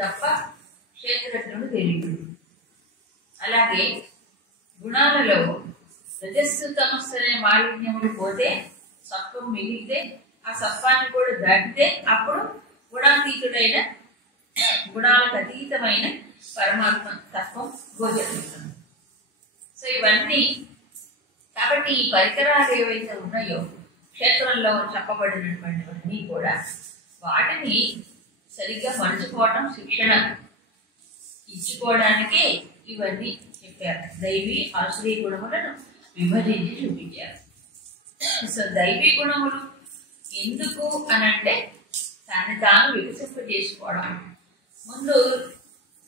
తప్ప క్షేత్రజ్ఞుడు తెలియదు. అలాగే గుణాలలో రజస్సు తమస్సు అనే మాలిన్యములు పోతే సత్వం మిగిలితే ఆ సత్వాన్ని కూడా దాటితే అప్పుడు గుణాతీతుడైన గుణాలకు అతీతమైన పరమాత్మ తత్వం గోచరిస్తుంది. సో ఇవన్నీ కాబట్టి ఈ పరికరాలు ఏవైతే ఉన్నాయో క్షేత్రంలో చెప్పబడినటువంటివన్నీ కూడా వాటిని సరిగ్గా మలుచుకోవటం శిక్షణ ఇచ్చుకోవడానికే ఇవన్నీ చెప్పారు. దైవీ ఆశ్రయ గుణములను విభజించి చూపించారు. సో దైవీ గుణములు ఎందుకు అనంటే దాన్ని తాను వికసింపజేసుకోవడం. ముందు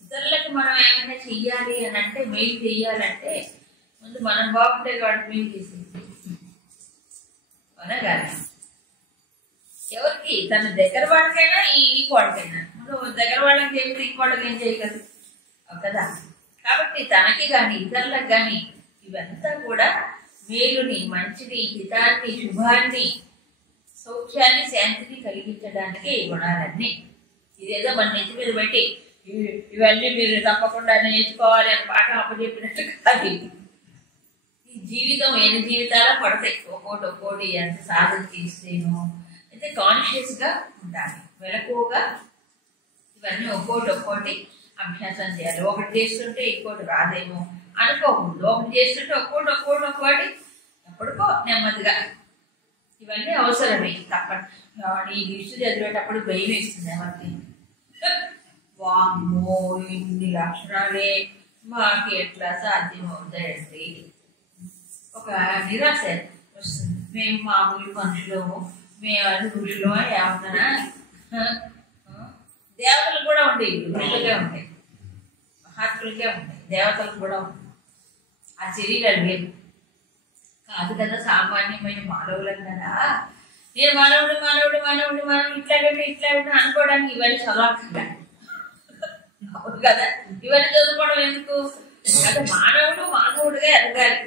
ఇతరులకు మనం ఏమైనా చెయ్యాలి అని అంటే మెయిల్ చెయ్యాలంటే ముందు మనం బాగుంటే వాడు మెయిల్ చేసేది అనగానే ఎవరికి తన దగ్గర వాడికైనా ఈ వాడికైనా ముందు దగ్గర వాళ్ళకి చెప్తే ఈ వాళ్ళకి ఏం చేయగలరు కదా. కాబట్టి తనకి కానీ ఇతరులకు కానీ ఇవంతా కూడా మేలుని, మంచిని, హితాన్ని, శుభాన్ని, సౌఖ్యాన్ని, శాంతిని కలిగించడానికి ఈ గుణాలన్నీ. ఇదేదో మన నెత్తి మీద పెట్టి ఇవన్నీ మీరు తప్పకుండా నేర్చుకోవాలి అని పాఠం అప్పచెప్పినట్టు కాదు. ఈ జీవితం ఎన్ని జీవితాలు పడతాయి, ఒక్కోటి ఎంత సాధన చేస్తేనో అయితే కాన్షియస్గా ఉండాలి. వెలకువగా ఇవన్నీ ఒక్కోటి అభ్యాసం చేయాలి. ఒకటి చేస్తుంటే ఇంకోటి రాదేమో అనుకోకూడదు. ఒకటి చేస్తుంటే ఒక్కోటి ఎప్పటికో నెమ్మదిగా ఇవన్నీ అవసరమే. తప్పని ఈ లిస్టు చదివేటప్పుడు భయం వేస్తుంది ఎవరికి. వామ్మో ఇన్ని లక్షణాలే మాకు ఎట్లా సాధ్యం అవుతాయండి, ఒక నిరాశ వస్తుంది. మేము మామూలు మనుషులము, మేము అది ఋషులు ఏమన్నా. దేవతలు కూడా ఉండేవి, ఋషులుగా ఉంటాయి, మహాత్ములకే ఉంటాయి, దేవతలు కూడా ఉంటాయి. ఆ శరీరాలు లేదు కాదు కదా, సామాన్యమైన మానవులం కదా. నేను మానవుడు ఇట్లా అనుకోవడానికి ఇవన్నీ చదవకుండా అవును కదా. ఇవన్నీ చదువుకోవడం ఎందుకు? అంటే మానవుడుగా ఎదగాలి.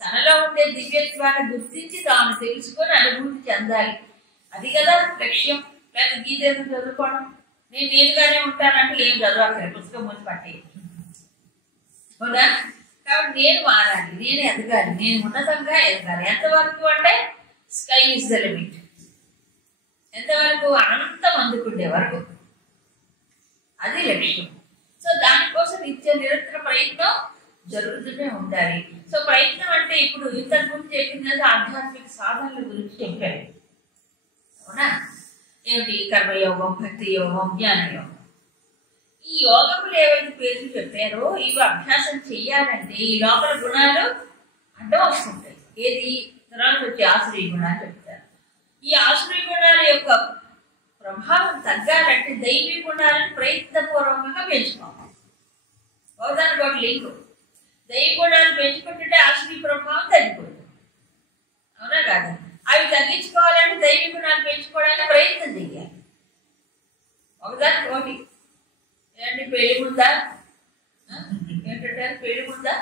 తనలో ఉండే దివ్యత్వాన్ని గుర్తించి తాను తెలుసుకొని అనుభూతి చెందాలి. అది కదా లక్ష్యం. లేకపోతే గీత ఎందుకు చదువుకోవడం? నేనుగానే ఉంటానంటే ఏం చదవక్కర్లేదు, పుస్తకం ముందు పట్టేది అవునా. కాబట్టి నేను మారాలి, నేను ఎదగాలి, నేను ఉన్నతంగా ఎదగాలి. ఎంతవరకు అంటే స్కై ఇస్ ద లిమిట్. ఎంతవరకు? అనంతం అందుకుండే వరకు. అది లక్ష్యం. సో దానికోసం నిరంతర ప్రయత్నం జరుగుతూనే ఉండాలి. సో ప్రయత్నం అంటే ఇప్పుడు ఇంతకు ముందు చెప్పింది ఆధ్యాత్మిక సాధనల గురించి చెప్పారు అవునా. ఏమిటి? కర్మయోగం, భక్తి యోగం, జ్ఞాన యోగం. ఈ యోగములు ఏవైతే పేర్లు చెప్పారో ఇవి అభ్యాసం చెయ్యాలంటే ఈ లోపల గుణాలు అడ్డం వస్తుంటాయి. ఏది? తర్వాత వచ్చి ఆశ్రయ గుణాలు చెప్తారు. ఈ ఆశ్రయ గుణాల యొక్క ప్రభావం తగ్గాలంటే దైవీ గుణాలను ప్రయత్నపూర్వకంగా పెంచుకోవాలి. ఒకదానికి ఒకటి లింకు. దైవీ గుణాలు పెంచుకుంటుంటే ఆశ్రయ ప్రభావం తగ్గిపోతుంది అవునా కాదు. అవి తగ్గించుకోవాలంటే దైవీ గుణాలు పెంచుకోవడానికి ప్రయత్నం చెయ్యాలి. ఒకదానికి ఒకటి. ఏంటి పెళ్లి ముందా? ఏంటంటే పెళ్లి ముందా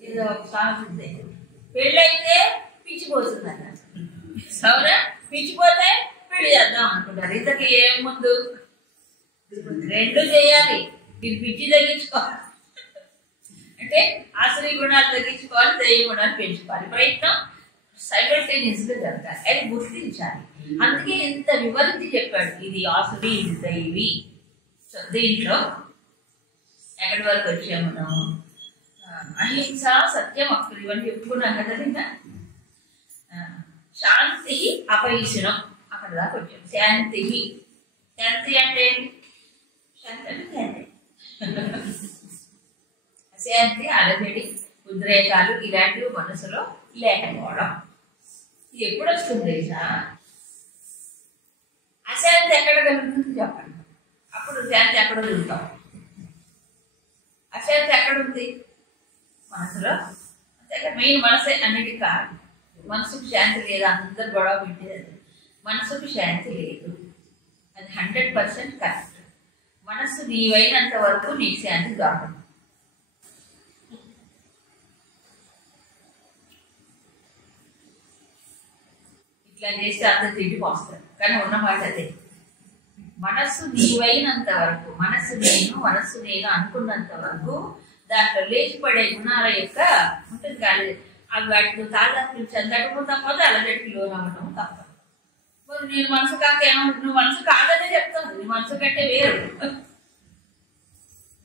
ఏదో ఒక సాంగ్ ఉంది. పెళ్ళైతే పిచ్చిపోతుంది అన్న అవునా. పిచ్చిపోతే పెళ్లి చేద్దాం అనుకుంటారు. ఇంతకీ ఏం ముందు? రెండు చేయాలి. మీరు పిచ్చి తగ్గించుకోవాలి అంటే ఆశ్రయ గుణాలు తగ్గించుకోవాలి, దైవ గుణాలు పెంచుకోవాలి. ప్రయత్నం సైమల్టేనియస్ గా జరగాలి. అది గుర్తించాలి. అందుకే ఇంత వివరించి చెప్పాడు. ఇది ఆశ్రయ, ఇది దైవి. సో దీంట్లో ఎక్కడి వరకు వచ్చాము మనం? అహింస, సత్యం, అక్షరం ఇవన్నీ చెప్పుకున్నాం కదా. నిన్న శాంతి, అపైషణం అక్కడ దాకా వచ్చాం. శాంతి అంటే శాంతి అంటే శాంతి. శాంతి, అలజడి, ఉద్రేకాలు ఇలాంటివి మనసులో లేకపోవడం. ఇది ఎప్పుడు వస్తుంది తెలుసా? అశాంతి ఎక్కడ కలుగుతుంది చెప్పండి. అప్పుడు శాంతి ఎక్కడ వదులుతాం? అశాంతి ఎక్కడుంది? మనసులో. అంతేగా మెయిన్ మనసే అన్నిటి కాదు. మనసుకు శాంతి లేదు, అందరు గొడవ పెట్టేది. మనసుకు శాంతి లేదు, అది 100% కరెక్ట్. మనస్సు నీవైనంత వరకు నీకు శాంతి దొరకదు. ఇట్లా చేస్తే అందరు తిండికి వస్తారు, కానీ ఉన్నమాట అదే. మనస్సు నీవైనంత వరకు, మనస్సు నేను అనుకున్నంత వరకు దాంట్లో లేచిపడే గుణాల యొక్క ఉంటుంది కానీ అవి వాటితో తాదాత్మ్యం చెందడము తప్పదు, అలజడికి లోనవ్వడం తప్పదు. మరి నేను మనసు కాక ఏమంటు, నువ్వు మనసు కాదనే చెప్తాను, నీ మనసు కంటే వేరు.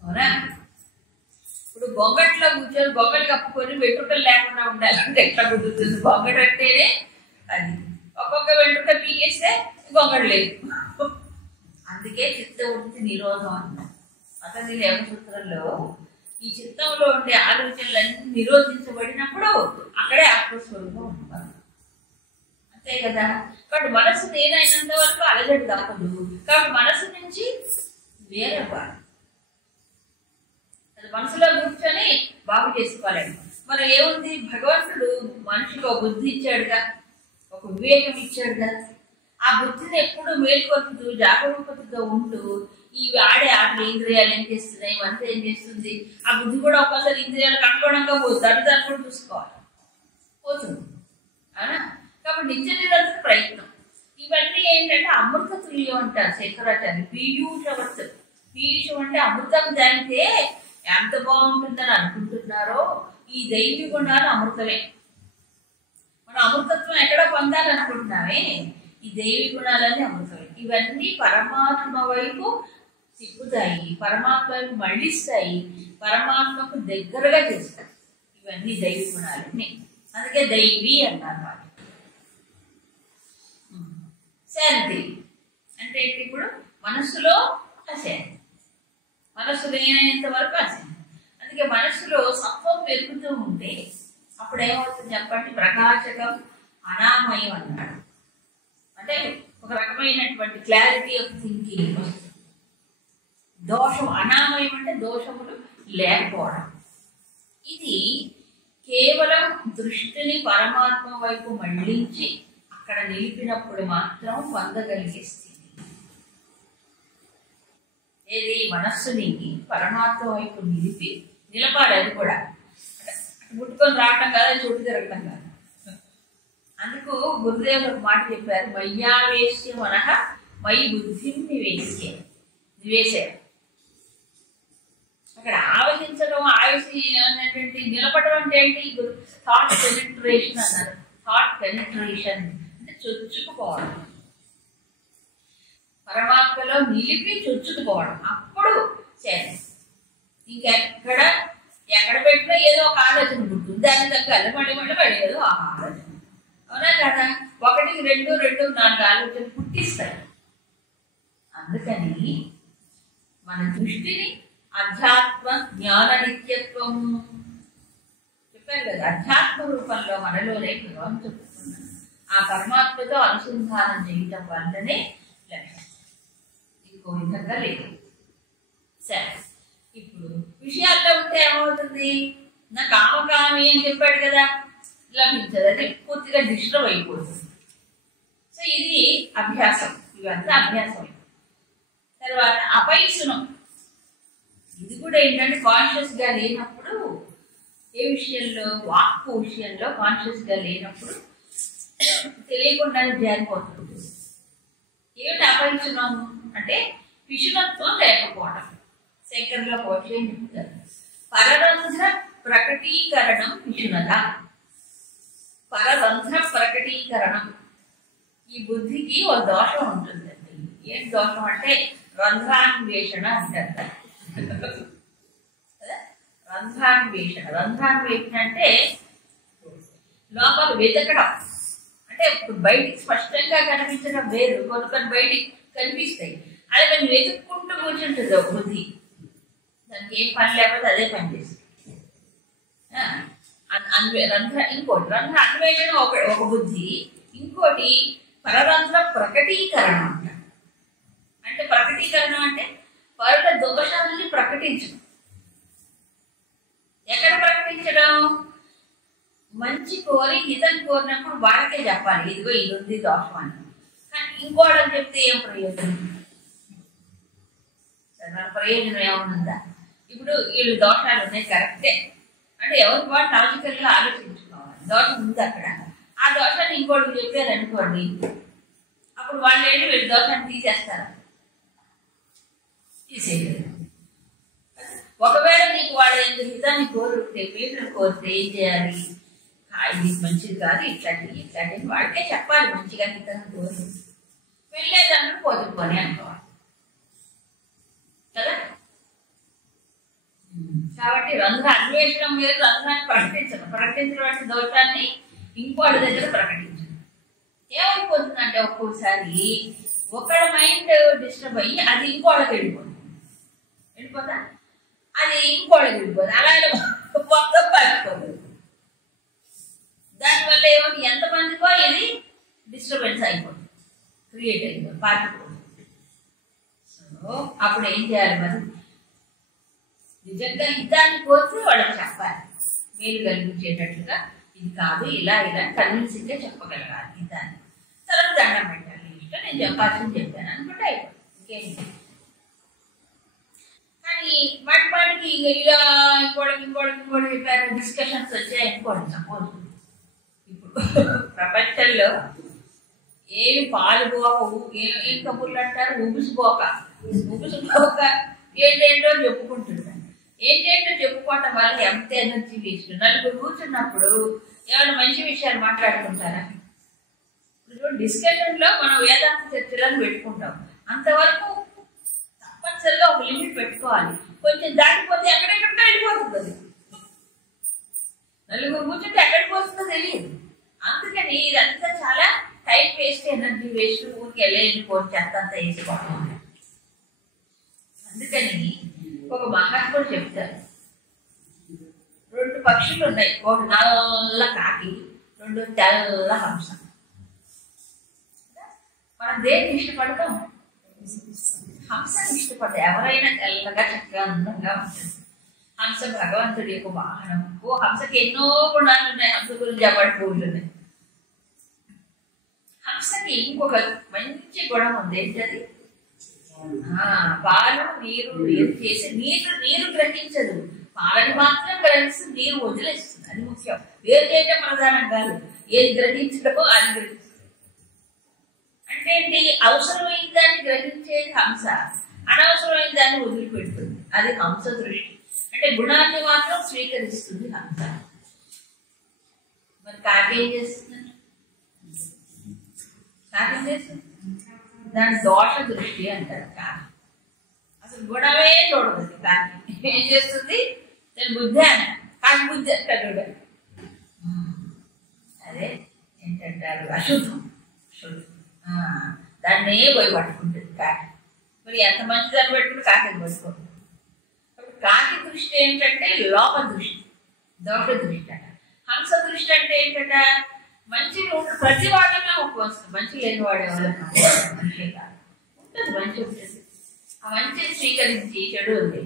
అవునా? ఇప్పుడు గొంగట్లో కూర్చొని గొంగలు కప్పుకొని వెంట్రుకలు లేకుండా ఉండాలంటే ఎట్లా కుదురుతుంది? గొంగడు అంటేనే అది. ఒక్కొక్క వెంట్రుక పీకేస్తే గొంగడు లేదు. అందుకే చిత్తవృత్తి నిరోధం అన్నారు పతంజలి యోగ సూత్రంలో. ఈ చిత్తంలో ఉండే ఆలోచనలన్నీ నిరోధించబడినప్పుడు అక్కడే ఆత్మస్వరూపం ఉంటారు. అంతే కదా. కాబట్టి మనసు నేనైనంత వరకు అలజడి తప్పదు. కాబట్టి మనసు నుంచి వేరవ్వాలి, అది మనసులో కూర్చొని బాగు చేసుకోవాలండి. మరి ఏముంది, భగవంతుడు మనిషికి ఒక బుద్ధి ఇచ్చాడుగా, ఒక వివేకం ఇచ్చాడుగా. ఆ బుద్ధిని ఎప్పుడు మేల్కొల్పుతూ జాగరూకతతో ఉంటూ ఈ ఆడే ఆటలు ఇంద్రియాలు ఏం చేస్తున్నాయి, మనసు ఏం చేస్తుంది, ఆ బుద్ధి కూడా ఒక్కసారి ఇంద్రియాలకు అనుగుణంగా పోతుంది, దాన్ని కూడా చూసుకోవాలి, పోతుంది. అవునా? కాబట్టి నిత్య నిరంతర ప్రయత్నం. ఇవన్నీ ఏంటంటే అమృత తుల్యం అంటారు శంకరాచార్య. పీయూషవత్, పీయూషం అంటే అమృతం జాగితే ఎంత బాగుంటుందని అనుకుంటున్నారో ఈ దైవీ గుణాలు అమృతమే. మనం అమృతత్వం ఎక్కడ పొందాలనుకుంటున్నామే, ఈ దైవీ గుణాలన్నీ అమృతమే. ఇవన్నీ పరమాత్మ వైపు తిప్పుతాయి, పరమాత్మ వైపు మళ్ళిస్తాయి, పరమాత్మకు దగ్గరగా చేస్తాయి. ఇవన్నీ దైవీ గుణాలన్నీ, అందుకే దైవీ అన్నారు వాళ్ళు. శాంతి అంటే ఇప్పుడు మనస్సులో అశాంతి, మనస్సు లేనంత వరకు అశాంతి. అందుకే మనస్సులో సత్వం పెరుగుతూ ఉంటే అప్పుడు ఏమవుతుంది చెప్పండి, ప్రకాశకం అనామయం అన్నాడు. అంటే ఒక రకమైనటువంటి క్లారిటీ ఆఫ్ థింకింగ్ వస్తుంది. దోషం అనామయం అంటే దోషములు లేకపోవడం. ఇది కేవలం దృష్టిని పరమాత్మ వైపు మళ్లించి అక్కడ నిలిపినప్పుడు మాత్రం పొందగలిగే స్థితి. ఏది మనస్సుని పరమాత్మ వైపు నిలపాలి. అది కూడా ముట్టుకొని రావటం కాదు, అది చుట్టూ తిరగటం కాదు. అందుకు గురుదేవులు ఒక మాట చెప్పారు, మయ్యావేశ్య మనః మయి బుద్ధిం నివేశారు. అక్కడ ఆవహించడం, ఆవేశటువంటి నిలబడడం అంటే ఏంటి, థాట్ పెనిట్రేషన్ అన్నారు. థాట్ పెనిట్రేషన్ అంటే చొచ్చుకుపోవడం, పరమాత్మలో నిలిపి చొచ్చుకుపోవడం. అప్పుడు చేయాలి. ఎక్కడ పెట్టినా ఏదో ఒక ఆలోచన పుడుతుంది, దాన్ని తగ్గాలి, మళ్ళీ ఏదో ఆ ఆలోచన. అవునా కదా? 1, 2, 4 ఆలోచనలు పుట్టిస్తాయి. అందుకని మన దృష్టిని అధ్యాత్మ జ్ఞాన నిత్యత్వం చెప్పారు కదా, అధ్యాత్మ రూపంలో మనలోనే భగవంతుడు ఆ పరమాత్మతో అనుసంధానం చేయటం వల్లనే లక్ష్యం, ఇంకో విధంగా లేదు. సరే, ఇప్పుడు విషయాల్లో ఉంటే ఏమవుతుంది, నా కామకామి అని చెప్పాడు కదా, లభించదు, అది పూర్తిగా డిస్టర్బ్ అయిపోతుంది. సో ఇది అభ్యాసం, ఇవంతా అభ్యాసం. తర్వాత అపైసునం, ఇది కూడా ఏంటంటే కాన్షియస్ గా లేనప్పుడు, ఏ విషయంలో, వాక్కు విషయంలో కాన్షియస్ గా లేనప్పుడు తెలియకుండానే జారిపోతుంది. ఏమిటి అపైసునం అంటే పిశునత్వం లేకపోవడం. శంకర్లో ఒక విషయం చెప్తారు, పరరంధ్ర ప్రకటీకరణం పిశునత. పరరంధ్ర ప్రకటీకరణం, ఈ బుద్ధికి ఒక దోషం ఉంటుందండి. ఏం దోషం అంటే రంధ్రాన్వేషణ అంటారు. రంధ్రాన్వేషణ అంటే లోపల వెతకడం. అంటే ఇప్పుడు బయటికి స్పష్టంగా కనిపించడం వేరు, కొన్ని బయటికి కనిపిస్తాయి, అది మనం వెతుక్కుంటూ కూర్చుంటుంది ఒక బుద్ధి. దానికి ఏం పని లేకపోతే అదే పని చేస్తుంది. ఇంకోటి రంధ్ర అన్వేషణ ఒక బుద్ధి, ఇంకోటి పరరంధ్ర ప్రకటీకరణం అంటారు. అంటే ప్రకటీకరణం అంటే పరుల దోషాలని ప్రకటించడం. ఎక్కడ ప్రకటించడం, మంచి కోరి హితం కోరినప్పుడు వాళ్ళకే చెప్పాలి, ఇదిగో ఇది ఉంది దోషం అని. కానీ ఇంకోళ్ళని చెప్తే ఏం ప్రయోజనం, ప్రయోజనం ఏమనుందా? ఇప్పుడు వీళ్ళు దోషాలు ఉన్నాయి కరెక్టే అంటే ఎవరికి వాడు లాజికల్ గా ఆలోచించుకోవాలి, దోషం ఉంది అక్కడ, ఆ దోషాన్ని ఇంకోటి చెప్పారు అనుకోండి, అప్పుడు వాళ్ళు ఏంటి వీళ్ళు దోషాన్ని తీసేస్తారు. తీసేయలేదు. ఒకవేళ నీకు వాళ్ళ హితాన్ని కోరుకుంటే వీళ్ళని కోరితే ఏం చేయాలి? ఇది మంచిది కాదు, ఇట్లాంటి వాడికే చెప్పాలి మంచిగా హితాన్ని కోరి. వెళ్ళేదాన్ని పోతుకొని అనుకోవాలి కదా. కాబట్టి రంధ్ర అన్వేషణం మీద రంధ్రాన్ని ప్రకటించినటువంటి దోషాన్ని ఇంకోటి దగ్గర ప్రకటించడం ఏమైపోతుందంటే ఒక్కోసారి ఒకళ్ళ మైండ్ డిస్టర్బ్ అయ్యి అది ఇంకోళ్ళకి వెళ్ళిపోతా, అది ఇంకోళ్ళకి వెళ్ళిపోదు, అలాగే మొత్తం పారిపోదు. దానివల్ల ఏమో ఎంతమందికో ఇది డిస్టర్బెన్స్ అయిపోతుంది, క్రియేట్ అయిపోతుంది, పారిపోతుంది. సో అప్పుడు ఏం చేయాలి? మరి నిజంగా హితాన్ని కోరితే వాళ్ళకి చెప్పాలి, మీరు కలిగించేటట్లుగా ఇది కాదు, ఇలా కన్విన్సింగ్గా చెప్పగలగాలి హితాన్ని. తర్వాత దండం పెట్టాలి, ఇష్టం నేను చెప్పాల్సింది చెప్పాను అనుకుంటే అయిపోతుంది, ఇంకేం. కానీ వాటికి ఇలా ఇంకోటి చెప్పారు, డిస్కషన్స్ వచ్చాయి అనుకోండి. సపోజ్ ఇప్పుడు ప్రపంచంలో ఏమి పాలుపోక ఏం కబుర్లు అంటారు, ఉబిసిపోక ఏంటేంటో చెప్పుకుంటున్నాను. ఏంటేంటో చెప్పుకోవటం వల్ల ఎంత ఎనర్జీ వేస్ట్. నలుగురు కూర్చున్నప్పుడు ఏమైనా మంచి విషయాలు మాట్లాడుకుంటారా? ఇప్పుడు డిస్కషన్ లో మనం వేదాంత చర్చలను పెట్టుకుంటాం, అంతవరకు తప్పనిసరిగా ఒక లిమిట్ పెట్టుకోవాలి. కొంచెం దాటిపోతే ఎక్కడెక్కడికో వెళ్ళిపోతుంది అది. నలుగురు కూర్చుంటే ఎక్కడికి పోతుందో తెలియదు. అందుకని ఇదంతా చాలా టైం వేస్ట్, ఎనర్జీ వేస్ట్, ఊరికి వెళ్ళిపోయి చెత్త అంతా వేసుకోవడం. అందుకని ఒక మహాత్ముడు చెప్తారు, 2 పక్షులు ఉన్నాయి, ఒకటి నల్ల కాకి, 2 తెల్ల హంస. మనం దేన్ని ఇష్టపడతాం? హంసని ఇష్టపడతాం. ఎవరైనా తెల్లగా చక్కగా అందంగా ఉంటుంది. హంస భగవంతుడి యొక్క వాహనం. హంసకి ఎన్నో గుణాలు ఉన్నాయి. హంస గురించి చెప్పటి పూలు ఉన్నాయి. హంసకి ఇంకొక మంచి గుణం ఉంది, ఏంటది? పాలు నీరు చేసి నీరు గ్రహించదు, పాలని మాత్రం గ్రహిస్తుంది, నీరు వదిలేస్తుంది. అది ముఖ్యం. వేరు చేయటం ప్రధానం కాదు, ఏది గ్రహించడమో అది గ్రహిస్తుంది. అంటే ఏంటి? అవసరమైన దాన్ని గ్రహించేది హంస, అనవసరమైన దాన్ని వదిలిపెడుతుంది. అది హంస దృష్టి. అంటే గుణాన్ని మాత్రం స్వీకరిస్తుంది హంస. మరి కాకేం చేస్తుంది? కాకేం చేస్తుంది? దాని దోష దృష్టి అంటారు. కాకి అసలు గుణమే చూడదు. కాకి ఏం చేస్తుంది? దాని బుద్ధి అని, కాకి బుద్ధి అంటాడు. అదే ఏంటంటారు? అశుద్ధం. దాన్నే పోయి పట్టుకుంటుంది కాకి. మరి ఎంత మంచి దాన్ని పెట్టుకుని కాకి పట్టుకోండి. కాకి దృష్టి ఏంటంటే లోప దృష్టి, దోష దృష్టి అంట. హంస దృష్టి అంటే ఏంటంటే మంచి ప్రతి వాళ్ళలో ఒక వస్తుంది, మంచి లేని వాడు ఎవరైనా మనిషే కాదు, ఉంటుంది మంచి ఉంటుంది. ఆ మంచిని స్వీకరించి చెడు ఉంది.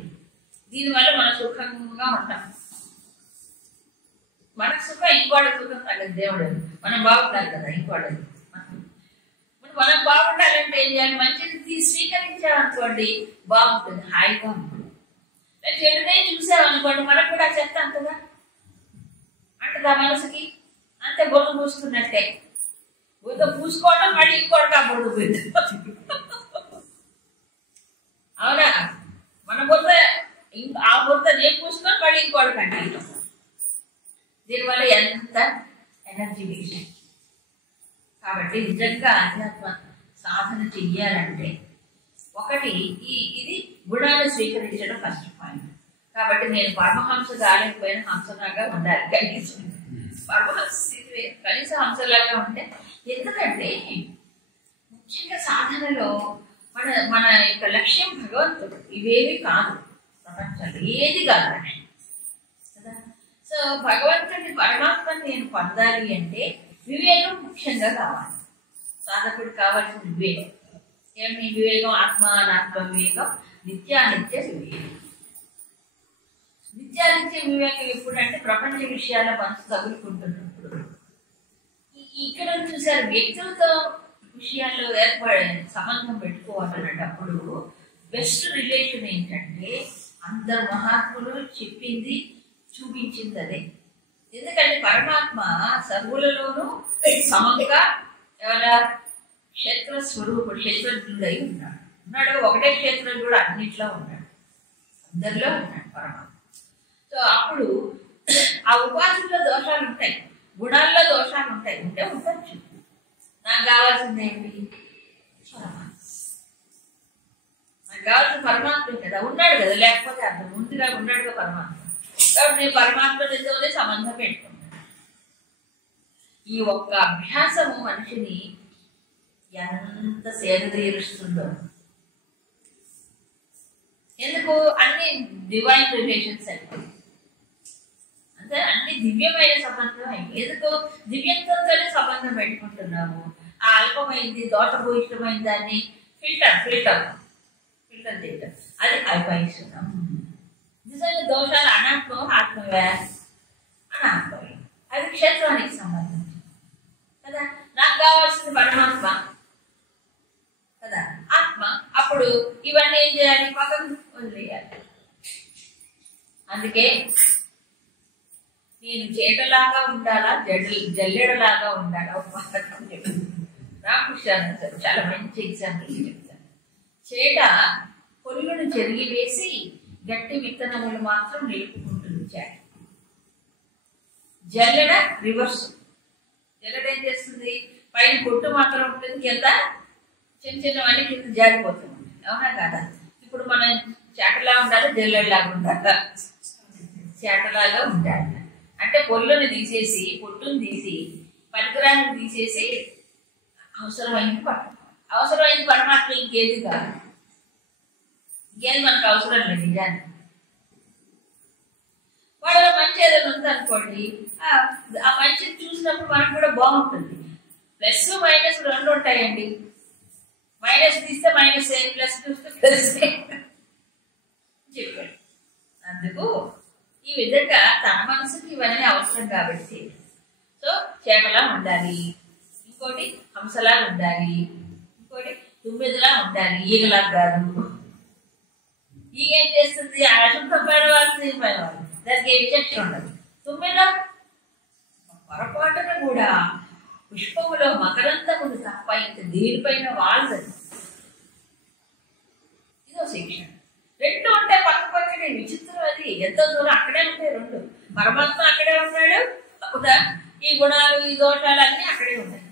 దీనివల్ల మనం సుఖంగా ఉంటాం. మన సుఖం ఇంకోటి సుఖం తగ్గదు. దేవుడు మనం బాగుండాలి కదా, ఇంకోటి మనం బాగుండాలంటే ఏం చేయాలి? మంచిది స్వీకరించామనుకోండి, బాగుంటుంది, హాయిగా ఉంటుంది. చెడునే చూసామనుకోండి, మనకు కూడా చెత్త అంతదా అంటదా మనసుకి? అంతే, బొమ్మ పూసుకున్నట్టే. బుద్ధ పూసుకోవడం మళ్ళీ ఇంకోటి ఆ బుద్ధ పోయింది. అవునా? మన బుద్ధ ఆ బుద్ధ నేను పూసుకొని మళ్ళీ ఇంకోటి కంటే. దీనివల్ల ఎంత ఎనర్జీ వేస్ట్. కాబట్టి నిజంగా ఆధ్యాత్మ సాధన చెయ్యాలంటే ఒకటి ఇది గుణాలు స్వీకరించడం ఫస్ట్ పాయింట్. కాబట్టి నేను పరమహంస కాలేకపోయినా హంసలాగా ఉండాలి. కనీసం పరమహంస కనీసం హంసలాగా ఉంటే, ఎందుకంటే ముఖ్యంగా సాధనలో మన యొక్క లక్ష్యం భగవంతుడు. ఇవేవి కాదు ప్రపంచంలో, ఏది కాదు లక్ష్యం కదా. సో భగవంతుడిని, పరమాత్మని నేను పొందాలి అంటే వివేకం ముఖ్యంగా కావాలి. సాధకుడు కావాల్సిన వివేకం ఏమి? వివేకం ఆత్మ అనాత్మ వివేకం, నిత్యానిత్య వివేకం. నిత్యానిత్య వివేకం ఎప్పుడంటే ప్రపంచ విషయాల మనసు తగులుకుంటున్నప్పుడు. ఇక్కడ చూసారు, వ్యక్తులతో విషయాల్లో ఏర్పడే సంబంధం పెట్టుకోవాలన్నప్పుడు బెస్ట్ రిలేషన్ ఏంటంటే అందరు మహాత్ములు చెప్పింది చూపించింది అదే. ఎందుకంటే పరమాత్మ సర్వులలోనూ సమంగా ఎవరా క్షేత్ర స్వరూపుడు, క్షేత్రజ్ఞుడై ఉన్నాడు. ఉన్నాడు, ఒకటే క్షేత్రం కూడా అన్నిట్లో ఉన్నాడు, అందరిలో ఉన్నాడు పరమాత్మ. సో అప్పుడు ఆ ఉపాసనలో దోషాలు ఉంటాయి, గుణాల్లో దోషాలు ఉంటాయి, ఉంటే ఉండొచ్చు. నాకు కావాల్సింది ఏంటి? పరమాత్మ. నాకు కావాల్సిన పరమాత్మ కదా, ఉన్నాడు కదా, లేకపోతే అర్థం ముందుగా ఉన్నాడుగా పరమాత్మ. కాబట్టి నేను పరమాత్మతోనే సంబంధం పెట్టుకున్నాను. ఈ ఒక్క అభ్యాసము మనిషిని ఎంత సేద తీరుస్తుందో. ఎందుకు? అన్ని డివైన్ రిలేషన్స్ అయిపోయి, అంటే అన్ని దివ్యమైన సంబంధం అయిపోయి. ఎందుకు? దివ్యంతోనే సంబంధం పెట్టుకుంటున్నాము. ఆ అల్పమైంది దోషభూయిష్టమైన దాన్ని ఫిల్టర్ చేయటం, అది అల్పయిస్తున్నాం. నిజంగా దోషాలు అనాత్మం, ఆత్మవే అనాత్మవే, అది క్షేత్రానికి సంబంధించి కదా. నాకు కావాల్సింది పరమాత్మ కదా, ఆత్మ. అప్పుడు ఇవన్నీ ఏం చేయాలి? పక్కన వదిలేయాలి. అందుకే నేను చేటలాగా ఉండాలా, జల్లెడలాగా ఉండాలా? ఒక పథకం చెప్పింది రామకృష్ణ, చాలా మంచి ఎగ్జాంపుల్ చెప్తాను. చేట పొల్లును చెరిగి వేసి గట్టి విత్తనములు మాత్రం నిలుపుకుంటుంది చేట. జల్లెడ రివర్స్. జల్లెడ ఏం చేస్తుంది? పైన పొట్టు మాత్రం ఉంటుంది, కింద చిన్న చిన్నవన్నీ కింద జారిపోతుంది. అవునా కదా? ఇప్పుడు మనం చేటలా ఉండాలి, జల్లెడలాగా ఉండాలి. చేటలాగా ఉండాలి అంటే పొల్లుని తీసేసి, పొట్టును తీసి, పరికరాన్ని తీసేసి అవసరమైంది అవసరమైంది పరమాత్మ. ఇంకేది కాదు, ఇంకేది మనకు అవసరం లేదు. నిజాన్ని వాళ్ళలో మంచి ఏదైనా ఉందనుకోండి, ఆ మంచిని చూసినప్పుడు మనకు కూడా బాగుంటుంది. ప్లస్ మైనస్ రెండు ఉంటాయండి. మైనస్ తీస్తే మైనస్, ప్లస్ చూస్తే ప్లస్ చెప్పాడు. అందుకు ఈ విధంగా తన మనసుకి ఇవన్నీ అవసరం కాబట్టి, సో చేటలా ఉండాలి, ఇంకోటి హంసలా ఉండాలి, ఇంకోటి తుమ్మెదలా ఉండాలి, ఈగలా కాదు. ఈగ ఏం చేస్తుంది? అశుద్ధం పడవాల్సింది పడవాలి, దానికి ఏ విచక్షణ ఉండదు. తుమ్మెద పొరపాటున కూడా పుష్పములో మకరందములు తప్ప ఇంక దేనిపైన వాళ్ళది. ఇదో శిక్షణ. రెండు ఉంటాయి పక్క పక్కనే, విచిత్రం అది. ఎంతో దూరం అక్కడే ఉంటాయి రెండు. పరమాత్మ అక్కడే ఉన్నాడు, ఈ గుణాలు ఈ దోషాలు అన్నీ అక్కడే ఉన్నాయి.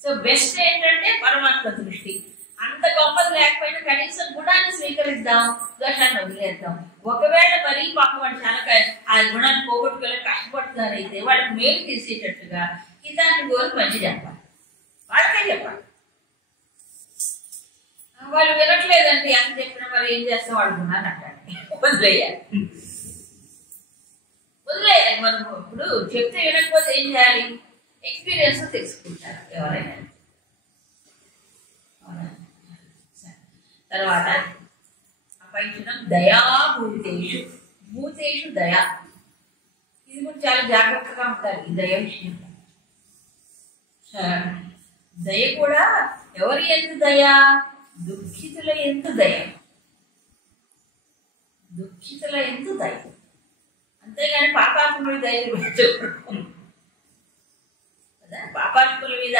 సో బెస్ట్ ఏంటంటే పరమాత్మ దృష్టి. అంత గొప్పది లేకపోయినా కనీసం గుణాన్ని స్వీకరిద్దాం, దోషాన్ని వదిలేద్దాం. ఒకవేళ మరీ పాపం వాడు చాలా ఆ గుణాన్ని పోగొట్టుకోలే కష్టపడుతున్నారైతే వాళ్ళకి మేలు తీసేటట్టుగా హితాన్ని కోరి మంచి చెప్పాలి, వాళ్ళకే చెప్పాలి. వాళ్ళు వినట్లేదండి, ఎంత చెప్పినా మరి ఏం చేస్తాం, వాళ్ళు గుణాన్ని అంటారు. వదిలేయాలి. మనం ఇప్పుడు చెప్తే వినకపోతే ఏం చేయాలి? ఎక్స్పీరియన్స్ తెలుసుకుంటారు ఎవరైనా. తర్వాత అపైంచడం దయాభూతేషు. భూతేషు దయ. ఇది కూడా చాలా జాగ్రత్తగా ఉంటారు ఈ దయ విషయం. దయ కూడా ఎవరి ఎందు దయ? దుఃఖితుల ఎందు దయ. దుఃఖితుల ఎందు దయ, అంతేగాని పాపాత్ముల దయ చూపించుకోవడం కదా. పాపాత్ముల మీద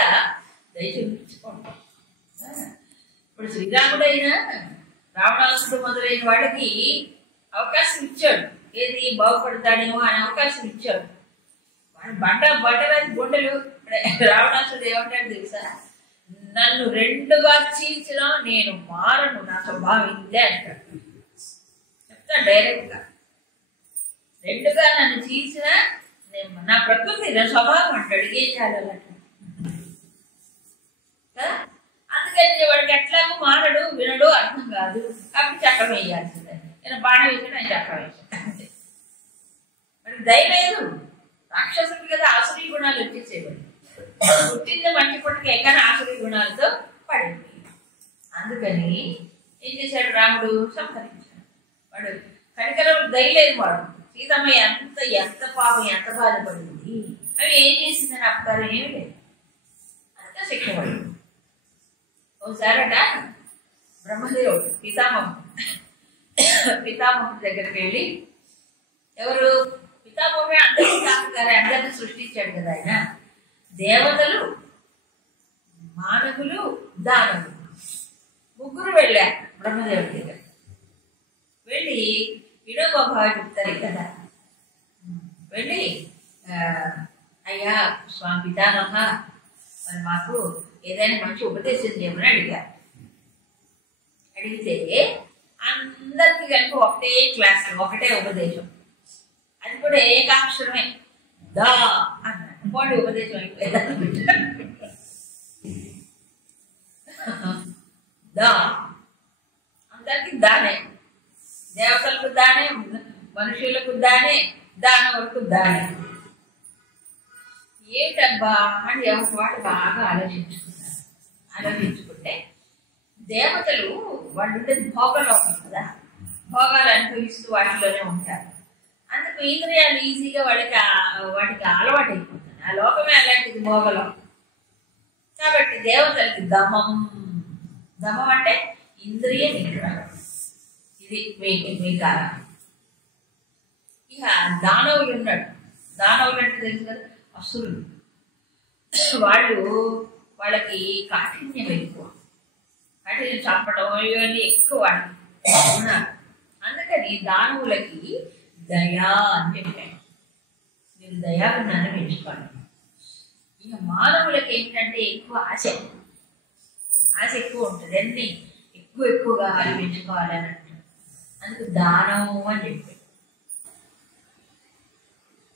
దయ చూపించుకోవడం. ఇప్పుడు శ్రీరాముడైనా రావణాసుడు మొదలైన వాళ్ళకి అవకాశం ఇచ్చాడు, ఏది బాగుపడతాడేమో అని అవకాశం ఇచ్చాడు. వాడు బట్టరాని గుండెలు. రావణాసుడు ఏమంటాడు తెలుసా? నన్ను రెండుగా చీల్చినా నేను మారను, నా స్వభావం ఇదే అంటాడు. చెప్తా డైరెక్ట్ గా. రెండుగా నన్ను చీల్చినా నా ప్రకృతి, నా స్వభావం అంటాడు. ఏం చేయాలి కదా. అందుకని వాడికి ఎట్లాగో మారడు, వినడు, అర్థం కాదు. కాబట్టి చక్రం వేయాల్సిందే. నేను బాణ వేసాడు, ఆయన చక్రం వేసాడు. వాడికి దయ లేదు. రాక్షసుడికి కదా ఆసురీ గుణాలు వచ్చేసేవాడు. పుట్టింది మంచి పుట్టకే, కానీ ఆసురీ గుణాలతో పడింది. అందుకని ఏం చేశాడు రాముడు? సంహరించాడు. వాడు కనికరం దయలేదు. వాడు సీతమ్మ ఎంత పాపం, ఎంత బాధపడింది. అవి ఏం చేసిందని అపకారం ఏమి లేదు. అంతా శిక్ష పడింది. ఒకసారట బ్రహ్మదేవుడు పితామహుడి దగ్గరికి వెళ్ళి, ఎవరు పితామహుడే అందరికీ కాకపోతే అందరినీ సృష్టించాడు కదా ఆయన. దేవతలు, మానవులు, దానవులు ముగ్గురు వెళ్ళారు బ్రహ్మదేవుడి దగ్గర. వెళ్ళి వినోబాబా చెప్తారు కదా, వెళ్ళి అయ్యా స్వామి పితానమ్మ, మరి మాకు ఏదైనా మంచి ఉపదేశం చేయమని అడిగారు. అడిగితే అందరికీ కలిపి ఒకటే క్లాస్, ఒకటే ఉపదేశం. అది కూడా ఏకాక్షరమే, దా అన్నాడు. పోండి ఉపదేశం అయిపోయింది. దా అందరికి దానే, దేవతలకు దానే, మనుషులకు దానే, దానవులకు దానే. ఏమిటబ్బా అని ఎవరి వాడు బాగా ఆలోచించుకున్నారు. ఆలోచించుకుంటే దేవతలు వాళ్ళు ఉండేది భోగలోకం కదా, భోగాలు అనుభవిస్తూ వాటిలోనే ఉంటారు. అందుకు ఇంద్రియాలు ఈజీగా వాటికి అలవాటు అయిపోతుంది. ఆ లోకమే అలాంటిది, భోగలోకం. కాబట్టి దేవతలకి దమం, దమం అంటే ఇంద్రియ నిగ్రహం. ఇది మీ కారణం. ఇక దానవులు ఉన్నాడు. దానవులు అంటే తెలుసు కదా, అసురులు. వాళ్ళకి కాఠిన్యం ఎక్కువ, కాఠిన్యం చంపడం ఇవన్నీ ఎక్కువ ఉన్నారు. అందుకని దానవులకి దయా అని చెప్పాను, మీరు దయాగుణాన్ని పెంచుకోండి. ఇక మానవులకి ఏంటంటే ఎక్కువ ఆశ ఎక్కువ ఉంటుంది, అన్ని ఎక్కువగా అది పెంచుకోవాలని అంటారు. అందుకు దానం అని చెప్పాడు.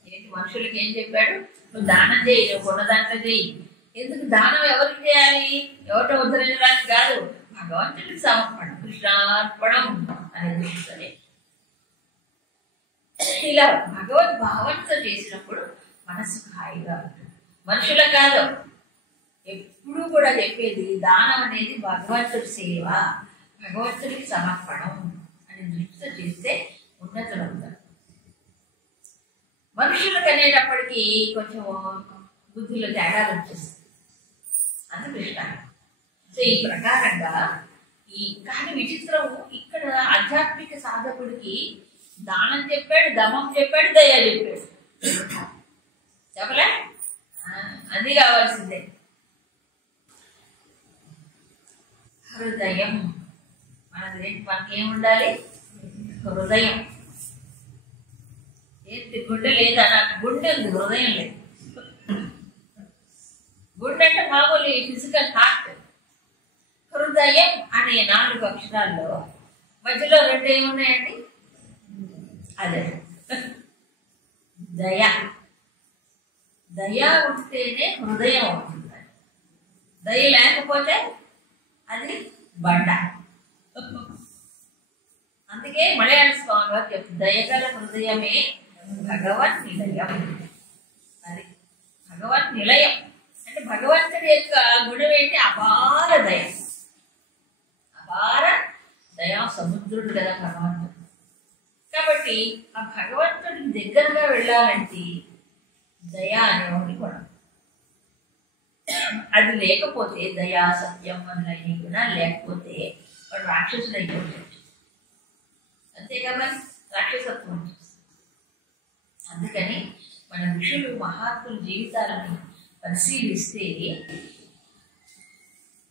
ఏంటి మనుషులకి ఏం చెప్పాడు, నువ్వు దానం చేయి, నువ్వు కొన్న దాంట్లో చేయి. ఎందుకు దానం ఎవరికి చేయాలి, ఎవరితో ఉద్ధరించడానికి కాదు, భగవంతుడికి సమర్పణ, కృష్ణార్పణం అనేది సరే. ఇలా భగవద్ భావంతో చేసినప్పుడు మనసుకు హాయిగా ఉంటుంది. మనుషుల కాదు, ఎప్పుడూ కూడా చెప్పేది దానం అనేది భగవంతుడి సేవ, భగవంతుడికి సమర్పణం అని దృష్టితో చేస్తే ఉన్నతులు అవుతారు. మనుషులకు అనేటప్పటికీ కొంచెం బుద్ధిలో తేడాలు వచ్చేస్తుంది. అది కృష్ణ. సో ఈ ప్రకారంగా కానీ విచిత్రం, ఇక్కడ ఆధ్యాత్మిక సాధకుడికి దానం చెప్పాడు, దమం చెప్పాడు, దయ చెప్పాడు. చెప్పలే, అన్నీ కావాల్సిందే. హృదయం మనకేం ఉండాలి, హృదయం. ఏంటి గుండె లేదా, నాకు గుండె ఉంది, హృదయం లేదు. గుండె అంటే మామూలు ఫిజికల్ హార్ట్. హృదయం అనే 4 అక్షరాల్లో మధ్యలో 2 ఏమున్నాయండి, అదే దయ. దయ ఉంటేనే హృదయం అవుతుంది. దయ లేకపోతే అది బండ. అందుకే మలయాళ స్వామి వారు చెప్తుంది, దయగల హృదయమే భగవన్ నిలయం. అది భగవన్ నిలయం అంటే భగవంతుడి యొక్క గుణం ఏంటి, అపార దయ. అపార దయా సముద్రుడు కదా భగవంతుడు. కాబట్టి ఆ భగవంతుడికి దగ్గరగా వెళ్ళాలంటే దయ అనేవాడి గుణం. అది లేకపోతే, దయా సత్యం అనే గుణాలు లేకపోతే వాడు రాక్షసుడు అయిపోతాడు. అంతేగా మరి, రాక్షసత్వం వచ్చేస్తుంది. అందుకని మన ఋషులు మహాత్ముల జీవితాలను పరిశీలిస్తే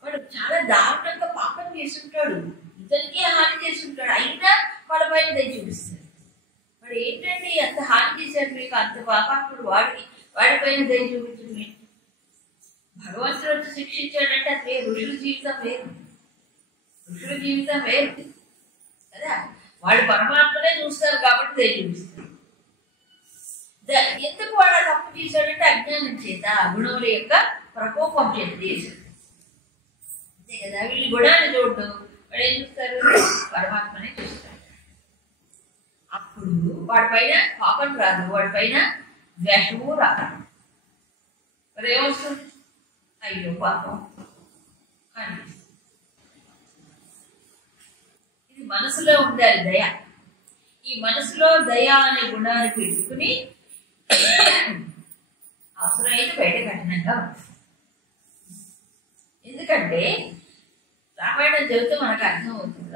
వాడు చాలా దారుణంగా పాపం చేసుంటాడు, ఇతనికే హాని చేసుంటాడు, అయినా వాళ్ళ పైన దయ చూపిస్తాడు. వాడు ఏంటంటే అంత హాని చేశాడు మీకు, అంత పాపాత్ముడు వాడి పైన దయ చూపించడం ఏంటి? భగవంతుడు వచ్చి శిక్షించాడంటే అది వేరు, ఋషుల జీవితం వేరు, ఋషుల జీవితం వేరు కదా. వాడు పరమాత్మనే చూస్తారు కాబట్టి దయ చూపిస్తారు. ఎందుకు వాడు తప్పు చేశాడంటే అజ్ఞానం చేత, గుణముల యొక్క ప్రకోపం చేత చేశాడు. అంతే కదా. వీళ్ళు గుణాన్ని చూడటం, వాడు ఏం చూస్తారు, పరమాత్మనే చూస్తారు. అప్పుడు వాడి పైన పాపం రాదు, వాడి పైన ద్వేషము రాదు. మరి ఏమొస్తుంది, అయ్యో పాపం అని. ఇది మనసులో ఉండాలి దయ. ఈ మనసులో దయ అనే గుణాన్ని పెట్టుకుని అవసరమైతే బయట కఠినంగా ఉంటుంది. ఎందుకంటే రామాయణం చెబితే మనకు అర్థం అవుతుంది.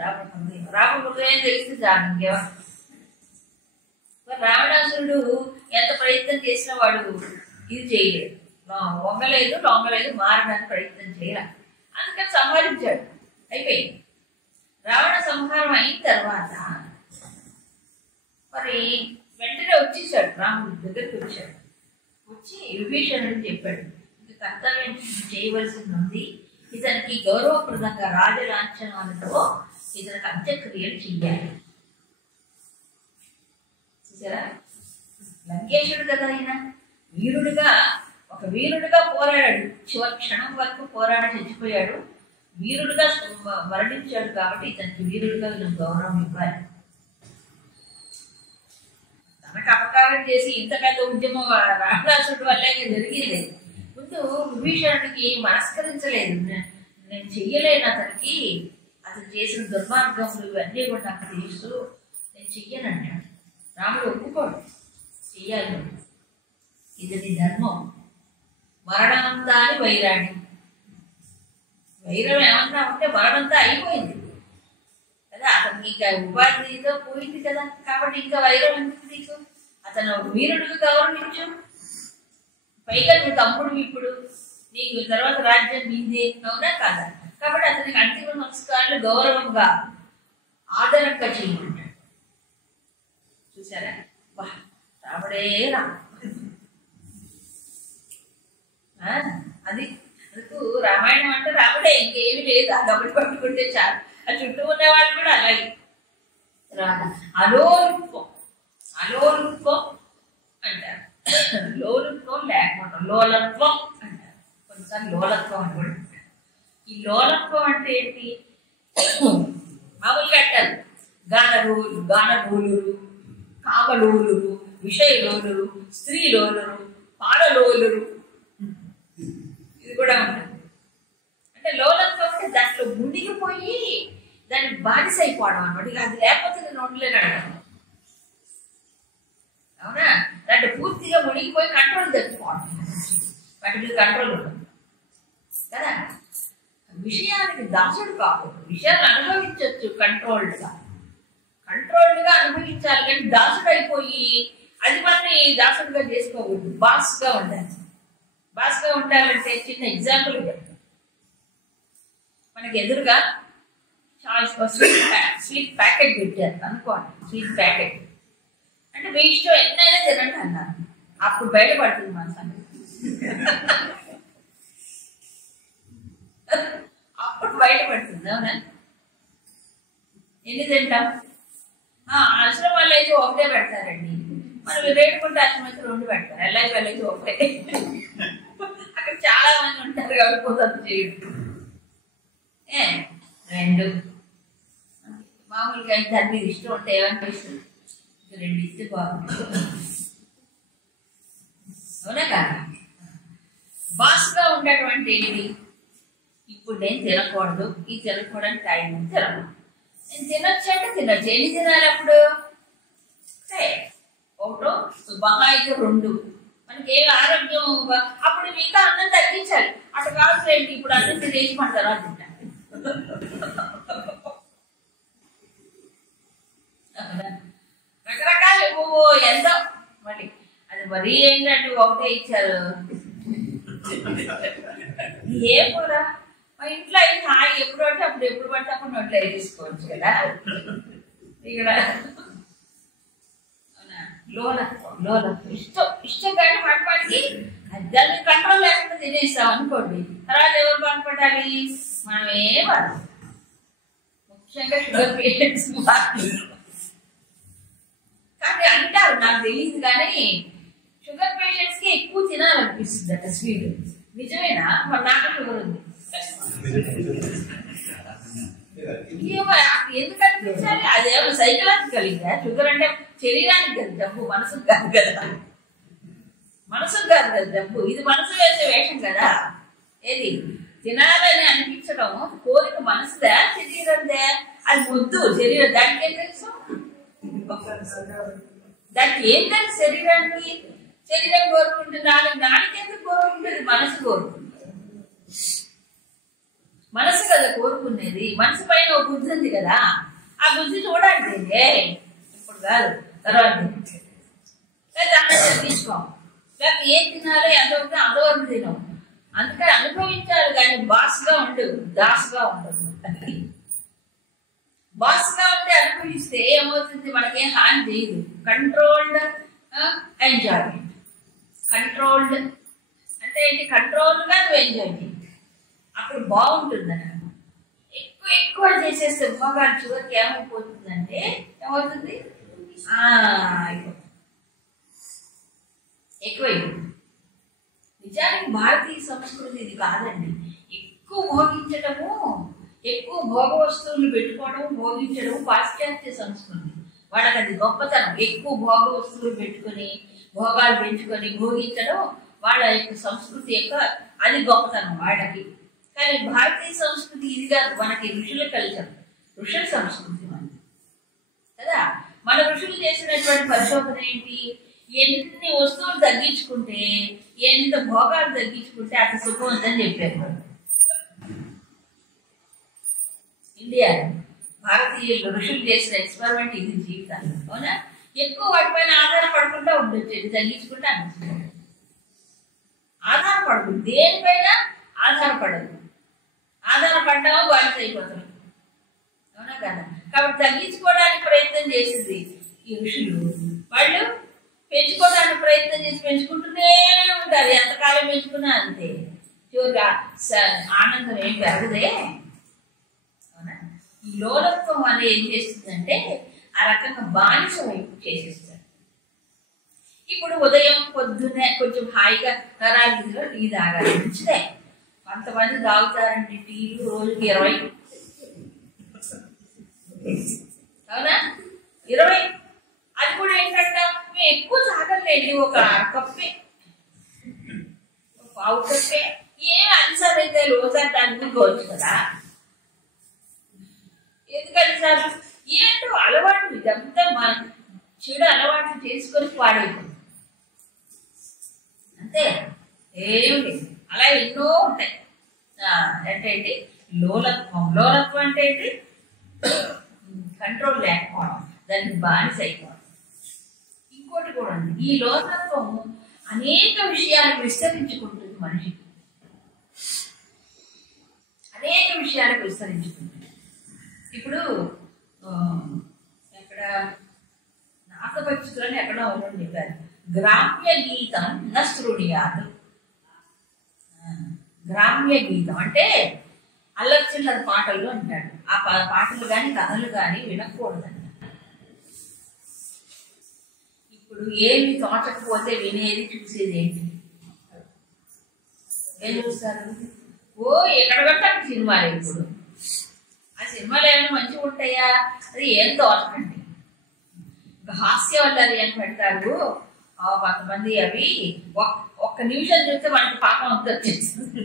రామ హృదయం తెలిస్తే జాగ్రత్తగా. రావణాసురుడు ఎంత ప్రయత్నం చేసినా వాడు ఇది చేయలేడు, లొంగలేదు మారడానికి ప్రయత్నం చేయాలి. అందుకని సంహరించాడు, అయిపోయింది. రావణ సంహారం అయిన తర్వాత మరి వెంటనే వచ్చేసాడు, రాముడి దగ్గరికి వచ్చాడు. వచ్చి విభీషణుడు చెప్పాడు, ఇది కర్తవ్యం చేయవలసింది ఉంది, ఇతనికి గౌరవప్రదంగా రాజలాంఛనాలతో ఇతనికి అంత్యక్రియలు చెయ్యాలి. చూసారా, లంకేశుడు కదా ఆయన, వీరుడిగా ఒక వీరుడిగా పోరాడాడు, చివరి క్షణం వరకు పోరాడి చచ్చిపోయాడు, వీరుడిగా మరణించాడు. కాబట్టి ఇతనికి వీరుడిగా గౌరవం ఇవ్వాలి. తనకు అపకారం చేసి ఇంత పెద్ద ఉద్యమం రావణాసుడి వల్లే జరిగింది. ముందు విభీషణుడికి మనస్కరించలేదు, నేను చెయ్యలేను అతనికి, అతను చేసిన దుర్మార్గములు ఇవన్నీ కూడా నాకు తెలుసు, నేను చెయ్యనంటాడు. రాముడు ఒప్పుకోడు, చెయ్యాలి, ఇది నీ ధర్మం. మరణమంతా అని వైరాణి, వైరం ఏమన్నా ఉంటే మరణంతా అయిపోయింది కదా, అతనికి ఇంకా ఉపాధితో పోయింది కదా, కాబట్టి ఇంకా వైరం ఎందుకు నీకు? అతను వీరుడికి గౌరవించు, పైగా నువ్వు తమ్ముడు, ఇప్పుడు నీకు తర్వాత రాజ్యం నీదే, అవునా కాదా? కాబట్టి అతనికి అంతిమ సంస్కారాలు గౌరవంగా ఆదరంగా చేయమంటాడు. చూసారా, రాముడే రాము. అది అందుకు రామాయణం అంటే రాముడే, ఇంకేమి లేదు. ఆ గబడి పట్టుకుంటే చాలు. ఆ చుట్టూ ఉన్న వాళ్ళు కూడా అలాగే. అలోలుత్వం, అలోలుత్వం అంటారు. లోలుత్వం లేకుండా లోలత్వం అంటారు. కొన్నిసార్లు లోలత్వం అని కూడా అంటారు. ఈ లోలత్వం అంటే ఏంటి? మామూలుగా అంటారు గానలోలురు, కామలోలురు, విషయలోలురు, స్త్రీలోలురు, పాడలోలురు, ఇది కూడా ఉంటుంది. అంటే లోలత్వం అంటే దాంట్లో మునిగిపోయి దాన్ని బానిస అయిపోవడం అనమాట. ఇక అది లేకపోతే నేను ఉండలేను అంటాను, అవునా? దాంట్లో పూర్తిగా మునిగిపోయి కంట్రోల్ తెచ్చుకోవడం, వాటి మీద కంట్రోల్ ఉంటుంది కదా. విషయానికి దాసుడు కాకూడదు, విషయాన్ని అనుభవించవచ్చు కంట్రోల్డ్గా అనుభవించాలి. కానీ దాసుడు అయిపోయి అది మనని దాసుడుగా చేసుకోకూడదు, బాస్గా ఉండాలి. బాస్గా ఉండాలంటే చిన్న ఎగ్జాంపుల్ చెప్తాను. మనకి ఎదురుగా స్వీట్ ప్యాకెట్ పెట్టారు అనుకోండి, స్వీట్ ప్యాకెట్ అంటే మీ ఇష్టం ఎన్నైనా తినండి అన్నారు. అప్పుడు బయటపడుతుంది మన సంగతి. అప్పుడు బయటపడుతుంది, అవునా? ఎన్ని తింటాం? ఆశ్రమాలు అయితే ఒకటే పెడతారండి, మనం రేటుకుంటే ఆశ్రమం అయితే 2 పెడతారు, ఎల్ఐకి వెళ్ళైతే ఒకటే. అక్కడ చాలా మంది ఉంటారు కాబట్టి కుదరదు చేయడం. 2 మామూలుగా అయితే దాని మీద ఇష్టం ఉంటే ఏమనిపిస్తుంది, 2 ఇస్తే బాగుంటుంది, అవునా కదా? బాస్గా ఉండేటువంటి ఏంటి? ఇప్పుడు నేను తినకూడదు, ఈ తినకూడని టైం తినను, నేను తినొచ్చు అంటే తినొచ్చు. ఎన్ని తినాలి అప్పుడు? ఒకటో మహా అయితే 2. మనకి ఏ ఆరోగ్యం అప్పుడు మిగతా అన్నం తగ్గించాలి. అటు కాదు ఏంటి, ఇప్పుడు అన్నం తినేసి మన తర్వాత తింటాను. రకరకాలు ఎంతో మళ్ళీ అది మరీ ఏంటంటే ఒకటే ఇచ్చారు. ఏ కూర మా ఇంట్లో అయితే హాయి ఎప్పుడు పడితే అప్పుడు, ఎప్పుడు పడితే అప్పుడు నోట్లో వేసుకోవచ్చు కదా. ఇక్కడ లోలత్వం ఇష్టం కానీ పట్టుపడికి దాన్ని కంట్రోల్ లేకుండా తినేస్తాం అనుకోండి, తర్వాత ఎవరు బాధపడాలి? మనమే బాధ. ముఖ్యంగా షుగర్ పేషెంట్స్ కానీ అంటారు, నాకు తెలియదు కానీ షుగర్ పేషెంట్స్ కి ఎక్కువ తినాలనిపిస్తుంది అట స్వీట్. నిజమేనా? మరి నాకు షుగర్ ఉంది, ఎందుకు అనిపించాలి? అదేమో సైకలాజికల్ ఇంకా. షుగర్ అంటే శరీరానికి కదా జబ్బు, మనసుకు కాదు కదా. మనసుకు కాదు కదా జబ్బు, ఇది మనసు వేసే వేషం కదా. ఏది తినాలని అనిపించడం కోరిక మనసుదా శరీరందే? అది ముద్దు శరీరం, దానికి ఏం తెలుసు? దానికి ఏం తెలుసు శరీరానికి? శరీరం కోరుకుంటుంది, దానికి ఎందుకు కోరుకుంటుంది? మనసు కోరుకుంటుంది. మనసు కదా కోరుకునేది. మనసు పైన ఒక బుద్ధి ఉంది కదా, ఆ బుద్ధి చూడండి. ఇప్పుడు కాదు, తర్వాత తీసుకోం. లేకపోతే ఏం తినాలో ఎంత అంతవరకు తినం. అందుకని అనుభవించాలి కానీ బాస్గా ఉండదు, దాస్గా ఉండదు. బాస్గా ఉంటే అనుభవిస్తే ఏమవుతుంది, మనకేం హాని చేయదు. Controlled enjoyment. కంట్రోల్డ్ అంటే ఏంటి? కంట్రోల్గా నువ్వు ఎంజాయ్ చేయి, అప్పుడు బాగుంటుందని. ఎక్కువ ఎక్కువ చేసేస్తే భోగాలు చివరికి ఏమైపోతుందంటే ఏమవుతుంది, ఎక్కువైపోతుంది. నిజానికి భారతీయ సంస్కృతి ఇది కాదండి. ఎక్కువ భోగించటము, ఎక్కువ భోగ వస్తువులు పెట్టుకోవడం, భోగించడం పాశ్చాత్య సంస్కృతి. వాళ్ళకి అది గొప్పతనం. ఎక్కువ భోగ వస్తువులు పెట్టుకొని, భోగాలు పెంచుకొని భోగించడం వాళ్ళ యొక్క సంస్కృతి యొక్క అది గొప్పతనం వాళ్ళకి. కానీ భారతీయ సంస్కృతి ఇది కాదు. మనకి ఋషుల కల్చర్, ఋషుల సంస్కృతి మనకి కదా. మన ఋషులు చేసినటువంటి పరిశోధన ఏంటి? ఎన్ని వస్తువులు తగ్గించుకుంటే, ఎంత భోగాలు తగ్గించుకుంటే అంత సుఖం ఉందని చెప్పారు. ఇండియా భారతీయులు ఋషులు చేసిన ఎక్స్పెరిమెంట్ ఇది జీవితాలు. అవునా? ఎక్కువ వాటిపైన ఆధారపడకుండా ఉండొచ్చు. ఇది తగ్గించుకుంటే అంత ఆధారపడదు, దేనిపైన ఆధారపడదు. ఆధారపడ్డామో బాధ్యత అయిపోతాం. అవునా కదా? కాబట్టి తగ్గించుకోవడానికి ప్రయత్నం చేసింది ఈ ఋషులు. వాళ్ళు పెంచుకోవడానికి ప్రయత్నం చేసి పెంచుకుంటూనే ఉంటారు. ఎంతకాలం పెంచుకున్నా అంతే, చివరిగా ఆనందం ఏం పెరగదే. అవునా? ఈ లోలత్వం అనేది ఏం చేస్తుందంటే ఆ రకంగా బానిస వైపు చేసేస్తారు. ఇప్పుడు ఉదయం పొద్దున్నే కొంచెం హాయిగా తరాగిలో టీ తాగాలి, మంచిదే. కొంతమంది తాగుతారంటే టీలు రోజుకి 20. అవునా? 20. అది కూడా ఏంటంటే మేము ఎక్కువ తాగలేండి, ఒక కప్పే, పావు కప్పే. ఏం అన్సార్ అయితే రోజంటే అనుకోవచ్చు కదా. ఎందుకంటే సార్ ఏంటో అలవాటు, ఇదంతా మన చెడు అలవాటు చేసుకొని పాడైపోతుంది అంతే, ఏమి అలా ఎన్నో ఉంటాయి. అంటే ఏంటి లోలత్వం? లోలత్వం అంటే ఏంటి? కంట్రోల్ లేకపోవడం, దానికి బానిస అయిపోవడం. ఇంకోటి కూడా ఉంది, ఈ లోలత్వం అనేక విషయాలకు విస్తరించుకుంటుంది. మనిషికి అనేక విషయాలకు విస్తరించుకుంటుంది. ఇప్పుడు ఎక్కడ నాకపక్షులని ఎక్కడో ఎవరో చెప్పారు, గ్రామ్య గీతం నృణీయాత్. గ్రామ్య గీతం అంటే అల్లర్చిల్లర పాటలు అంటాడు. ఆ పాటలు కానీ కథలు కానీ వినకూడదంట. ఇప్పుడు ఏమి తోచకపోతే వినేది, చూసేది ఏంటి? ఏం చూస్తారు? ఓ ఎక్కడ పడితే అక్కడ సినిమాలు. ఇప్పుడు ఆ సినిమాలు ఏమైనా మంచిగా ఉంటాయా? అది ఏం తోచకండి. హాస్యం వల్లది అని పెడతారు కొంతమంది. అవి ఒక్క నిమిషం చూస్తే మనకి పాపం అంతా వచ్చేస్తుంది,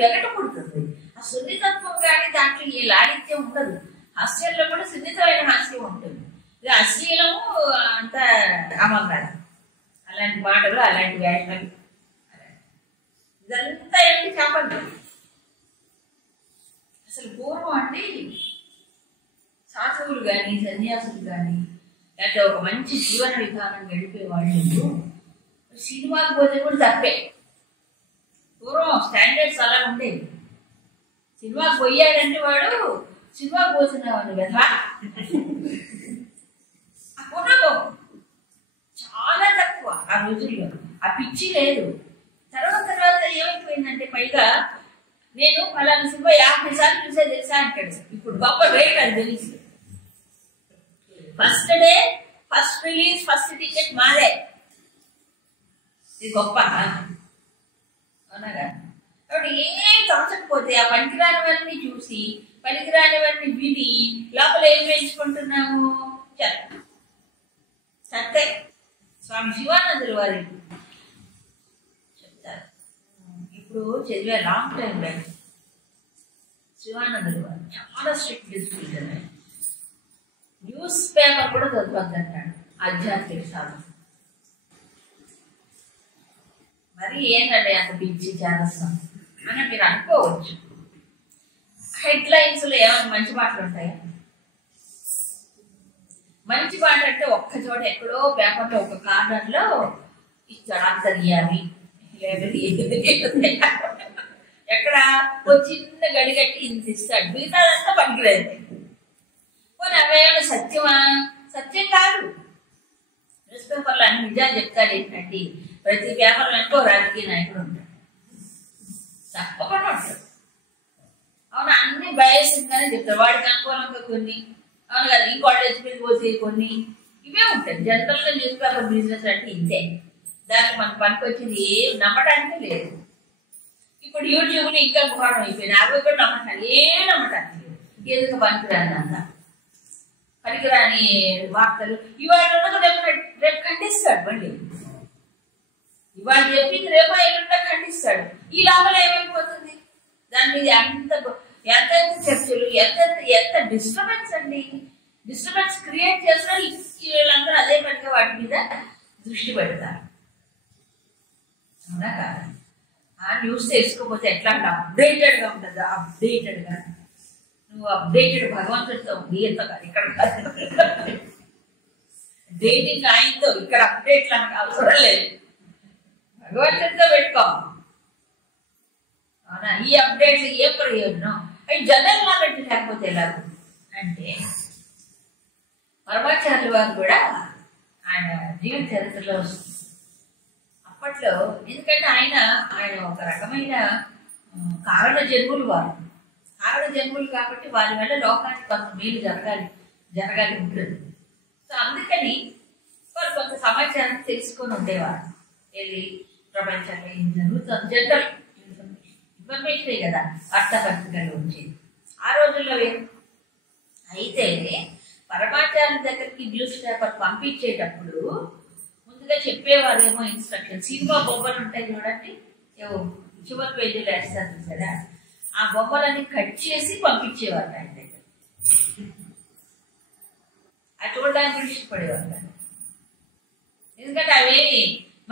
వెగట పుడుతుంది. ఆ సున్నితత్వం కానీ దాంట్లో ఏ లాలిత్యం ఉండదు. హాస్యంలో కూడా సున్నితమైన హాస్యం ఉంటుంది. ఇది అశ్లీలము అంత అమంగళం, అలాంటి మాటలు, అలాంటి వేషాలు, ఇదంతా ఏంటి చెప్పండి. అసలు పూర్వం అంటే సాధువులు కానీ సన్యాసులు కానీ లేకపోతే ఒక మంచి జీవన విధానం గడిపే వాళ్ళు సినిమాకి పోతే కూడా తప్పే. పూర్వం స్టాండర్డ్స్ అలా ఉండేవి. సినిమాకి పోయాడంటే వాడు సినిమాకి పోతున్నాడు కదా. ఆ పునభం చాలా తక్కువ ఆ రోజుల్లో. ఆ పిచ్చి లేదు. తర్వాత ఏమైపోయిందంటే పైగా నేను పలానా సినిమా 50 సార్లు చూసే తెలుసా అంటాడు. ఇప్పుడు గొప్ప రేట్ అని తెలుసు. First day, first release, first ticket మాదే. ఇది గొప్ప. అవునగా? కాబట్టి ఏం తోచకపోతే ఆ పనికిరానివన్నీ చూసి, పనికిరానివన్నీ విని లోపల ఏం పెంచుకుంటున్నాము? చెత్తే. స్వామి శివానందులు వారి చెప్తారు. ఇప్పుడు చదివే లాంగ్ టైం బ్యాక్ శివానందులు వారు చాలా స్ట్రిక్ట్ డిసిప్లిన్. న్యూస్ పేపర్ కూడా చదవద్దంటాడు ఆధ్యాత్మిక సాధన. మరి ఏంటంటే అంత పిచ్చి చేస్తాం అని మీరు అనుకోవచ్చు. హెడ్లైన్స్ లో ఏమైనా మంచి మాటలు ఉంటాయా? మంచి మాట అంటే ఒక్క చోట ఎక్కడో పేపర్లో ఒక కార్నర్ లో ఇచ్చాడు అంతర్యామి, ఎక్కడ ఓ చిన్న గడి కట్టి ఇంత ఇస్తాడు, మిగతాదంతా పనికిరాదు. పోనీ అవేమైనా సత్యమా? సత్యం కాదు. న్యూస్ పేపర్లో అన్ని నిజాలు చెప్తాడు ఏంటంటే ప్రతి పేపర్లో ఎంతో రాజకీయ నాయకుడు ఉంటాడు, తప్పకుండా ఉంటాడు. అవును, అన్ని బయసిందని చెప్తారు, వాడికి అనుకూలంగా కొన్ని, అవును కదా, ఇంకోటి మీద పోసే కొన్ని, ఇవే ఉంటాయి. జనరల్గా న్యూస్ పేపర్ బిజినెస్ అంటే ఇంతే. దానికి మనకు పనికి వచ్చింది ఏం నమ్మటానికి లేదు. ఇప్పుడు యూట్యూబ్లో ఇంకా ఘోరం అయిపోయినాయి, అవి కూడా నమ్మటానికి నమ్మటానికి లేదు. ఎందుకు పనికిరాని అంత పనికిరాని వార్తలు ఇవాళ రేపు ఖండిస్తాడు. మళ్ళీ ఇవాళ చెప్పింది రేపు ఎల్లుండా ఖండిస్తాడు. ఈ లాభం ఏమైపోతుంది? దాని మీద ఎంత చర్చలు, ఎంత డిస్టర్బెన్స్ అండి. డిస్టర్బెన్స్ క్రియేట్ చేసినా వీళ్ళందరూ అదే పనిగా వాటి మీద దృష్టి పెడతారు. అవునా కాదు? ఆ న్యూస్ తెలుసుకోకపోతే ఎట్లా అంటే అప్డేటెడ్గా ఉంటుందా? అప్డేటెడ్గా నువ్వు అప్డేటెడ్ భగవంతుడితో గీత కాదు, ఇక్కడ డేటింగ్ ఆయనతో, ఇక్కడ అప్డేట్లు నాకు అవసరం లేదు, భగవంతుడితో పెట్టుకో. అవునా? ఈ అప్డేట్స్ ఏ ప్రయోజనం? అవి జనరల్ నాలెడ్జ్ లేకపోతే ఎలాగో అంటే పరమాచార్యుల వారు కూడా ఆయన జీవిత చరిత్రలో వస్తుంది. అప్పట్లో ఎందుకంటే ఆయన ఒక రకమైన కారణ జన్ములు వారు, కారణ జన్ములు కాబట్టి వారి వల్ల లోకానికి కొంత మేలు జరగాలి ఉంటుంది. సో అందుకని వారు కొంత సమాచారం తెలుసుకొని ఉండేవారు. వెళ్ళి ప్రపంచంలో ఏం జరుగుతుంది జనరల్ ఇన్ఫర్మేషనే కదా వార్తాపత్రికలు వచ్చేది ఆ రోజుల్లో. అయితే పరమాచార్య దగ్గరికి న్యూస్ పేపర్ పంపించేటప్పుడు ముందుగా చెప్పేవారేమో ఇన్స్ట్రక్షన్. సినిమా బొమ్మలు ఉంటాయి చూడండి, చివరి పేజీలో వేస్తారు కదా, ఆ బొమ్మలన్నీ కట్ చేసి పంపించేవారు ఆయన దగ్గర. అది చూడడానికి ఇష్టపడేవారు. ఎందుకంటే అవి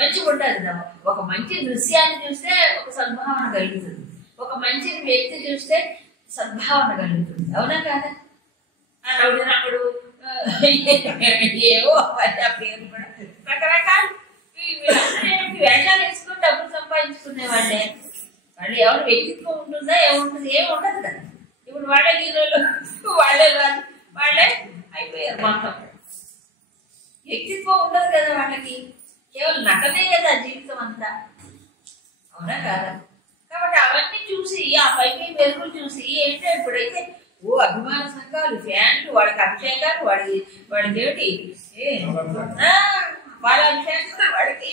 మంచిగా ఉంటుంది. ఒక మంచి దృశ్యాన్ని చూస్తే ఒక సద్భావన కలుగుతుంది, ఒక మంచి వ్యక్తి చూస్తే సద్భావన కలుగుతుంది. అవునా కాదా? రౌడీనప్పుడు ఏవో పేరు కూడా రకరకాలు వేషాలు వేసుకుని డబ్బులు సంపాదించుకునే వాళ్ళే. వాళ్ళు ఎవరు వ్యక్తిత్వం ఉంటుందా? ఏముంటుంది? ఏమి ఉండదు కదా. ఇప్పుడు వాళ్ళే హీరోలు, వాళ్ళే అయిపోయారు. మొత్తం వ్యక్తిత్వం ఉండదు కదా వాళ్ళకి, కేవలం నటనే కదా జీవితం అంతా. అవునా కాదా? కాబట్టి అవన్నీ చూసి ఆ పైకి మెరుగులు చూసి ఏంటో ఇప్పుడైతే అభిమాన సంఘాలు, ఫ్యాన్లు, వాళ్ళకి అభిషేకాలు, వాడికి ఏమిటి వాళ్ళ అభిషేకాలు, వాడికి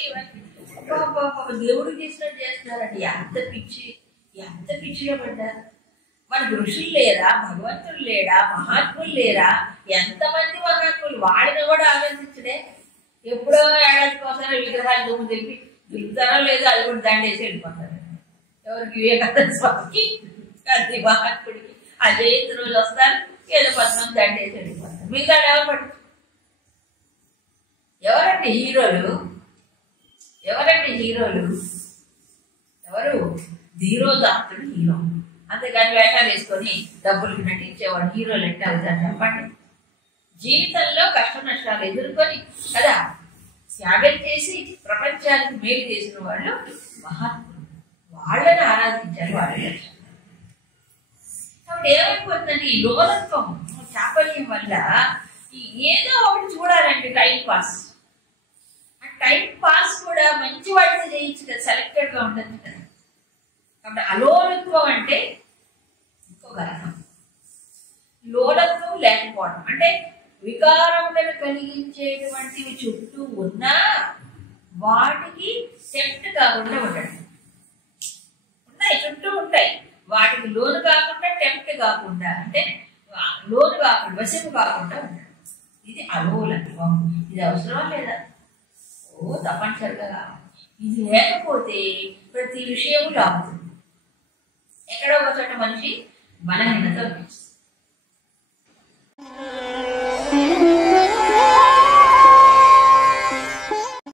దేవుడికి చేసినట్టు చేస్తున్నారండి. ఎంత పిచ్చిలో పడ్డారు. మనకు ఋషులు లేరా? భగవంతుడు లేడా? మహాత్ములు లేరా? ఎంతమంది మహాత్ములు, వాడిని కూడా ఆలోచించడే. ఎప్పుడో ఏడాదికి ఒకసారి విగ్రహాలు దుమ్ము తెలిపి దులుపుతారో లేదో అది కూడా దండేసి వెళ్ళిపోతారు. ఎవరికి? వివేకానంద స్వామికి, గాంధీ మహాత్ముడికి ఆ జయంతి రోజు వస్తారు, ఏదో 10 మంది దండేసి వెళ్ళిపోతారు. మిగతా ఎవరు పట్టు? ఎవరండి హీరోలు? ఎవరు? ధీరోదాత్తుడు హీరో. అంతేగాని వేషాలు వేసుకొని డబ్బులకి నటించేవాడు హీరోలు ఎట్లా అవుతారు చెప్పండి? జీవితంలో కష్ట నష్టాలు ఎదుర్కొని కదా త్యాగం చేసి ప్రపంచానికి మేలు చేసిన వాళ్ళు మహాత్ములు. వాళ్ళని ఆరాధించాలి, వాళ్ళని. కాబట్టి ఏమైపోతుందంటే ఈ లోలత్వం, చాపల్యం వల్ల ఏదో ఒకటి చూడాలండి టైం పాస్. ఆ టైం పాస్ కూడా మంచి వాటిని చేయొచ్చు కదా, సెలెక్టెడ్గా ఉండదు కదా. కాబట్టి అలోలత్వం అంటే ఇంకొక రకం. లోలత్వం లేకపోవడం అంటే వికారములను కలిగించేటువంటివి చుట్టూ ఉన్నా వాటికి సెట్ కాకుండా ఉండడం. ఉన్నాయి, చుట్టూ ఉంటాయి, వాటికి లోను కాకుండా, టెంప్ట్ కాకుండా, అంటే లోను కాకుండా, వశము కాకుండా ఉండడం. ఇది అలోలత్వం. ఇది అవసరం లేదా? తప్పనిసరిగా ఇది లేకపోతే ప్రతి విషయము లాగుతుంది. ఎక్కడో ఒక చోట మనిషి బలహీనత వస్తుంది.